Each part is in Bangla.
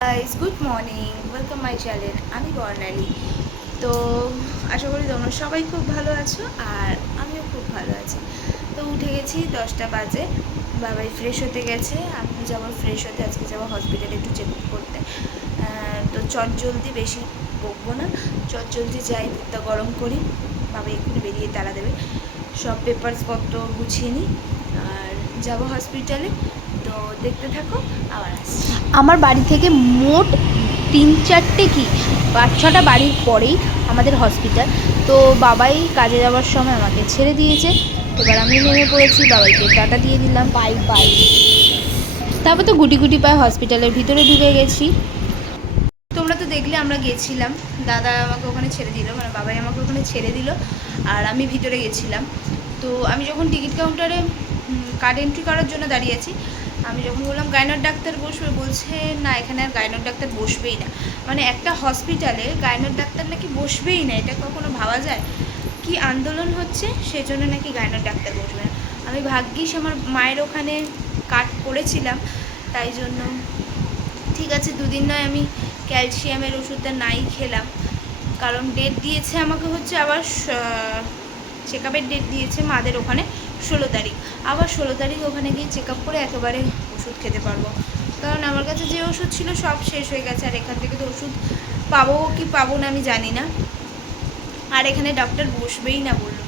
Guys, good morning, welcome my channel. আমি বর্ণালী। তো আশা করি তোমরা সবাই খুব ভালো আছো, আর আমিও খুব ভালো আছি। তো উঠে গেছি 10টা বাজে। বাবাই ফ্রেশ হতে গেছে, আমিও যাবো ফ্রেশ হতে। আজকে যাবো হসপিটালে একটু চেক আপ করতে। তো চট জলদি বেশি বকবো না, চট জলদি যাই, দুধটা গরম করি। বাবা এক্ষুনি বেরিয়ে তাড়া দেবে, সব পেপারসপত্র গুছিয়ে নিই আর যাবো হসপিটালে। তো দেখতে থাকো, আবার আসছি। আমার বাড়ি থেকে মোট 3-4টে কি 5-6টা বাড়ির পরেই আমাদের হসপিটাল। তো বাবাই কাজে যাওয়ার সময় আমাকে ছেড়ে দিয়েছে। এবার আমি নেমে পড়েছি, বাবাইকে টাটা দিয়ে দিলাম, বাই বাই। তারপর তো গুটি গুটি পায়ে হসপিটালের ভিতরে ঢুকে গেছি। তোমরা তো দেখলে আমরা গেছিলাম, দাদা আমাকে ওখানে ছেড়ে দিল, মানে বাবাই আমাকে ওখানে ছেড়ে দিল, আর আমি ভিতরে গেছিলাম। তো আমি যখন টিকিট কাউন্টারে কার্ড এন্ট্রি করার জন্য দাঁড়িয়ে আছি, আমি যখন বললাম গাইনোর ডাক্তার বসবে, বলছে না এখানে আর গাইনোর ডাক্তার বসবেই না। মানে একটা হসপিটালে গাইনোর ডাক্তার নাকি বসবেই না, এটা কখনো ভাবা যায়? কি আন্দোলন হচ্ছে সেজন্য নাকি গাইনোর ডাক্তার বসবে না। আমি ভাগ্যিস আমার মায়ের ওখানে কার্ড করেছিলাম, তাই জন্য ঠিক আছে, দুদিন নয় আমি ক্যালসিয়ামের ওষুধটা নাই খেলাম। কারণ ডেট দিয়েছে আমাকে হচ্ছে আবার চেক আপের ডেট দিয়েছে মাদের ওখানে 16 তারিখ। আবার 16 তারিখ ওখানে গিয়ে চেক আপ করে একেবারে ওষুধ খেতে পারবো। কারণ আমার কাছে যে ওষুধ ছিল সব শেষ হয়ে গেছে, আর এখান থেকে তো ওষুধ পাবো কি পাবো না আমি জানি না। আর এখানে ডক্টর বসবেই না বললো।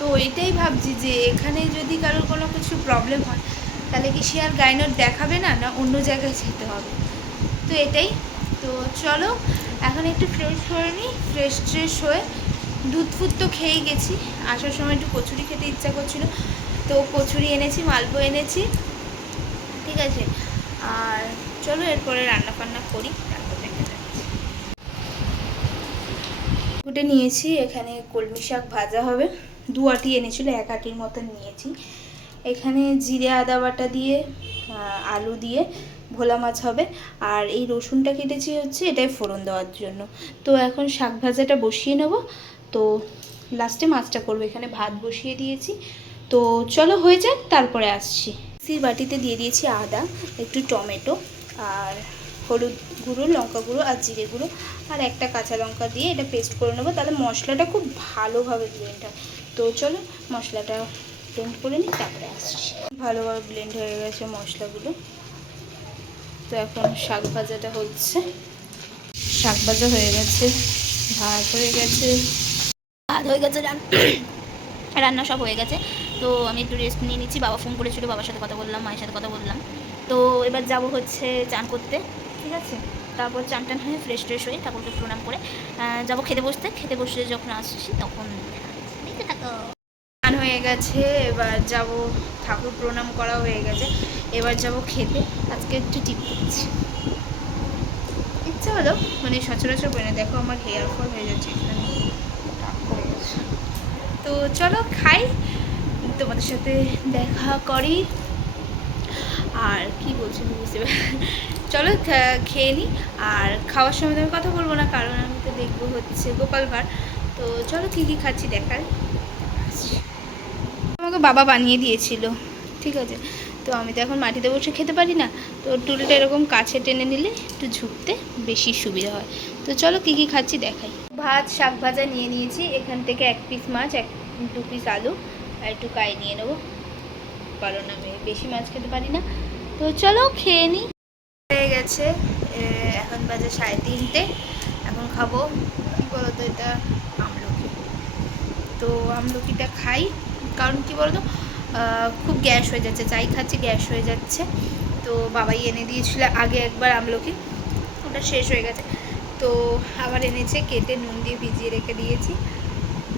তো এটাই ভাবছি যে এখানে যদি কারোর কোনো কিছু প্রবলেম হয়, তাহলে কি সে আর গাইনোর দেখাবে না, না অন্য জায়গায় যেতে হবে? তো এটাই। তো চলো এখন একটু ফ্রেশ হয়ে নিই, ফ্রেশ ট্রেশ হয়ে দুধ ফুদ তো খেয়েই গেছি। আসার সময় একটু কচুরি খেতে ইচ্ছা করছিলো, তো কচুরি এনেছি, মালপো এনেছি, ঠিক আছে। আর চলো এরপরে রান্না বান্না করি, তারপর দেখতে যাচ্ছি। কুটে নিয়েছি, এখানে কলমি শাক ভাজা হবে। 2 আটি এনেছিল, 1 আটির মতন নিয়েছি। এখানে জিরে আদা বাটা দিয়ে আলু দিয়ে ভোলা মাছ হবে। আর এই রসুনটা কেটেছি হচ্ছে এটাই ফোড়ন দেওয়ার জন্য। তো এখন শাক ভাজাটা বসিয়ে নেব, তো লাস্টে মাছটা করবো। এখানে ভাত বসিয়ে দিয়েছি, তো চলো হয়ে যাক, তারপরে আসছি। মিক্সির বাটিতে দিয়ে দিয়েছি আদা, একটু টমেটো, আর হলুদ গুঁড়ো, লঙ্কা গুঁড়ো আর জিরে গুঁড়ো, আর একটা কাঁচা লঙ্কা দিয়ে এটা পেস্ট করে নেবো, তাহলে মশলাটা খুব ভালোভাবে ব্লেন্ড হয়। তো চলো মশলাটা ব্লেন্ড করে নিই, তারপরে আসছি। ভালোভাবে ব্লেন্ড হয়ে গেছে মশলাগুলো। তো এখন শাক ভাজাটা হচ্ছে, শাক ভাজা হয়ে গেছে, ভাত হয়ে গেছে, ভাত হয়ে গেছে, রান্না সব হয়ে গেছে। তো আমি একটু রেস্ট নিয়ে নিচ্ছি। বাবা ফোন করেছিল, বাবার সাথে কথা বললাম, মায়ের সাথে কথা বললাম। তো এবার যাব হচ্ছে চান করতে, ঠিক আছে। তারপর চান টান হয়ে ফ্রেশ ট্রেশ হয়ে ঠাকুরকে প্রণাম করে যাবো খেতে বসতে। খেতে বসে যখন আসছি তখন দেখতে থাকো। স্নান হয়ে গেছে, এবার যাব, ঠাকুর প্রণাম করা হয়ে গেছে, এবার যাব খেতে। আজকে একটু টিপ করছি, ইচ্ছা হলো, মানে সচরাচর বলে না। দেখো আমার হেয়ার ফল হয়ে যাচ্ছে এখানে, টাক পড়ে গেছে। তো চলো খাই, তোমাদের সাথে দেখা করি। আর কি বলছি বুঝতে চলো খেয়ে নিই। আর খাওয়ার সময় তো আমি কথা বলবো না, কারণ আমি তো দেখবো হচ্ছে গোপাল ভাঁড়। তো চলো কী কী খাচ্ছি দেখার। আমাকে বাবা বানিয়ে দিয়েছিল, ঠিক আছে। তো আমি তো এখন মাটিতে বসে খেতে পারি না, তো টুলটা এরকম কাছে টেনে নিলে একটু ঝুঁকতে বেশি সুবিধা হয়। তো চলো কী কী খাচ্ছি দেখাই। ভাত শাক ভাজা নিয়ে নিয়েছি, এখান থেকে 1 পিস মাছ, 2 পিস আলু আর একটু কাই নিয়ে নেবো, কারণ আমি বেশি মাছ খেতে পারি না। তো চলো খেয়ে নিই। হয়ে গেছে, এখন বাজে 3:30। এখন খাবো কী বলতো, এটা আমলকি। তো আমলকিটা খাই, কারণ কি বলতো খুব গ্যাস হয়ে যাচ্ছে, যাই খাচ্ছি গ্যাস হয়ে যাচ্ছে। তো বাবাই এনে দিয়েছিল আগে একবার আমলকি, ওটা শেষ হয়ে গেছে। তো আবার এনেছে, কেটে নুন দিয়ে ভিজিয়ে রেখে দিয়েছি,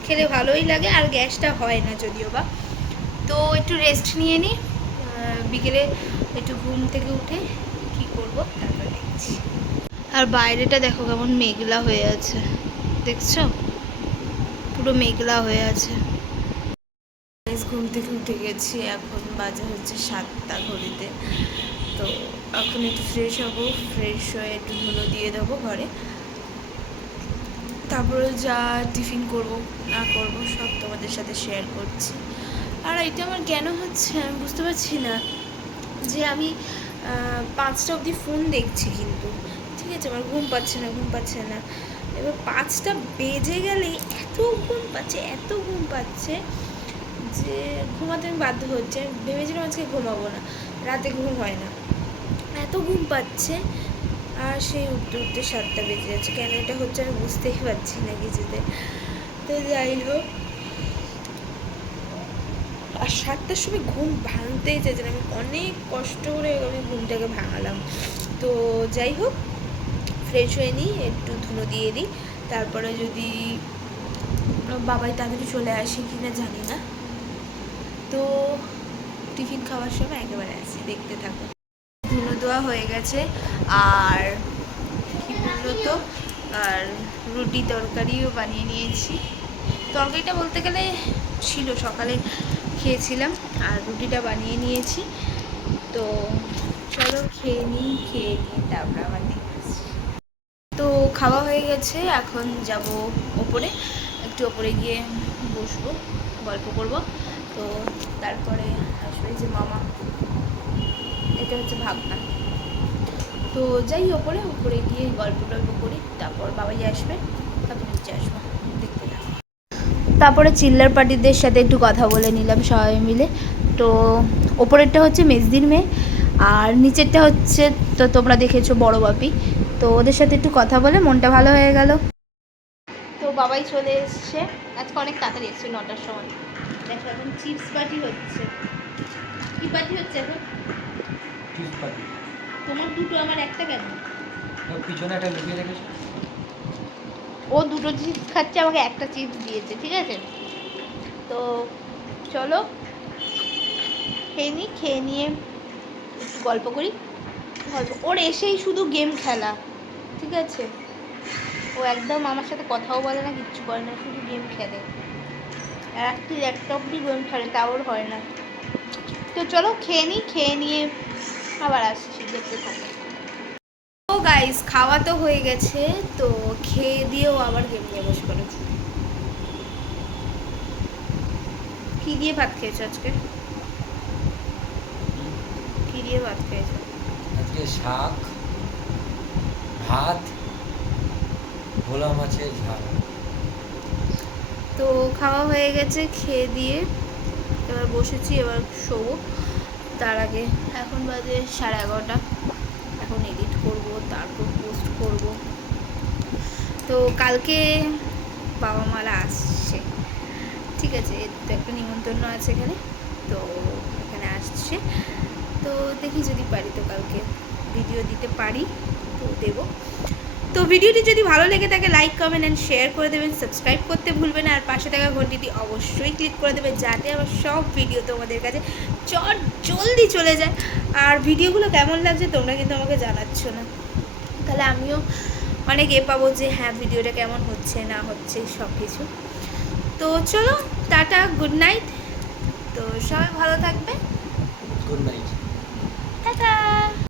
খেলে ভালোই লাগে আর গ্যাসটা হয় না যদিও বা। তো একটু রেস্ট নিয়ে নিই, বিকেলে একটু ঘুম থেকে উঠে কি করব তারপর দেখছি। আর বাইরেটা দেখো কেমন মেঘলা হয়ে আছে, দেখছো পুরো মেঘলা হয়ে আছে। ঘুম থেকে উঠে গেছি, এখন বাজে হচ্ছে 7টা ঘড়িতে। তো এখন একটু ফ্রেশ হবো, ফ্রেশ হয়ে একটু ধুলো দিয়ে দেবো ঘরে, তারপরে যা টিফিন করব না করব সব তোমাদের সাথে শেয়ার করছি। আর এটা আমার কেন হচ্ছে আমি বুঝতে পারছি না, যে আমি 5টা অবধি ফোন দেখছি, কিন্তু আছে, আমার ঘুম পাচ্ছে না। এবার 5টা বেজে গেলে এত ঘুম পাচ্ছে যে ঘুমাতে আমি বাধ্য হচ্ছে। আমি ভেবেছিলাম আজকে ঘুমাবো না, রাতে ঘুম হয় না, এত ঘুম পাচ্ছে। আর সেই উঠতে 7টা বেজে যাচ্ছে। কেন এটা হচ্ছে আমি বুঝতেই পারছি না কিছুতে। তো যাই হোক, আর 7টার সময় ঘুম ভাঙতেই চাইছে না। আমি অনেক কষ্ট করে আমি ঘুমটাকে ভাঙালাম। তো যাই হোক, ফ্রেশ হয়ে নিই, একটু ধুনো দিয়ে দিই, তারপরে যদি বাবাই তাড়াতাড়ি চলে আসে কি না জানি না। তো টিফিন খাওয়ার সময় একেবারে আসি, দেখতে থাকো। ধুনো দেওয়া হয়ে গেছে, আর কি বললো তো, আর রুটি তরকারিও বানিয়ে নিয়েছি। তরকারিটা বলতে গেলে ছিল, সকালে খেয়েছিলাম, আর রুটিটা বানিয়ে নিয়েছি। তো চলো খেয়ে নিই তারপরে আবার দেখছি। তো খাওয়া হয়ে গেছে, এখন যাব ওপরে, একটু ওপরে গিয়ে বসবো, গল্প করব। তো তারপরে আসবে যে মামা, এটা হচ্ছে ভাবনা। তো যাই উপরে গিয়ে গল্প করি, তারপর বাবাই আসবে, তারপর নিচে আসবো, দেখতে থাকো। তারপরে চিল্লার পার্টিদের সাথে একটু কথা বলে নিলাম সবাই মিলে। তো ওপরেরটা হচ্ছে মেজদির মেয়ে, আর নিচেরটা হচ্ছে তো তোমরা দেখেছো বড় বাপি। তো ওদের সাথে একটু কথা বলে মনটা ভালো হয়ে গেল। তো বাবাই চলে এসছে, আজকে অনেক তাড়াতাড়ি এসছে, 9টার সময়। দেখো এখন চিপস পার্টি হচ্ছে। কি পার্টি হচ্ছে এখন? Chips party. তোমার দুটো, আমার একটা কেন? পিছনে একটা লুকিয়ে রেখেছো। ও দুটো চিপস খাচ্ছে, আমাকে একটা চিপস দিয়েছে, ঠিক আছে। তো চলো খেয়ে নিয়ে একটু গল্প করি। ওর এসেই শুধু গেম খেলা, ঠিক আছে। ও একদম আমার সাথে কথাও বলে না, কিচ্ছু করে না, শুধু গেম খেলে। একটি ল্যাপটপ দিয়ে গেম খেলে, তাও ওর হয় না। তো চলো খেয়ে নিয়ে আবার আসছি, দেখতে থাকো। তো গাইস, খাওয়া তো হয়ে গেছে, তো খেয়ে দিয়েও আবার গেম নিয়ে বসে পড়েছি। কি দিয়ে ভাত খেয়েছো আজকে? কি দিয়ে ভাত খেয়েছো? আজকে শাক, ভাত, ভোলা মাছের ঝাল। তো খাওয়া হয়ে গেছে, খেয়ে দিয়ে এবার বসেছি, এবার শোবো। তার আগে এখন বাজে 11:30, এখন এডিট করব, তারপর পোস্ট করব। তো কালকে বাবা মারা আসছে, ঠিক আছে। তো একটা নিমন্ত্রণ আছে এখানে, তো এখানে আসছে। তো দেখি যদি পারি তো কালকে ভিডিও দিতে পারি তো দেবো। তো ভিডিওটি যদি ভালো লেগে থাকে লাইক কমেন্ট অ্যান্ড শেয়ার করে দেবেন, সাবস্ক্রাইব করতে ভুলবেন না, আর পাশে থাকা ঘন্টিটি অবশ্যই ক্লিক করে দেবেন, যাতে আমার সব ভিডিও তোমাদের কাছে জলদি চলে যায়। আর ভিডিওগুলো কেমন লাগছে তোমরা কিন্তু আমাকে জানাচ্ছ না, তাহলে আমিও অনেক পাবো যে হ্যাঁ ভিডিওটা কেমন হচ্ছে না হচ্ছে সব কিছু। তো চলো, টাটা, গুড নাইট। তো সবাই ভালো থাকবে, গুড নাইট। টাটা।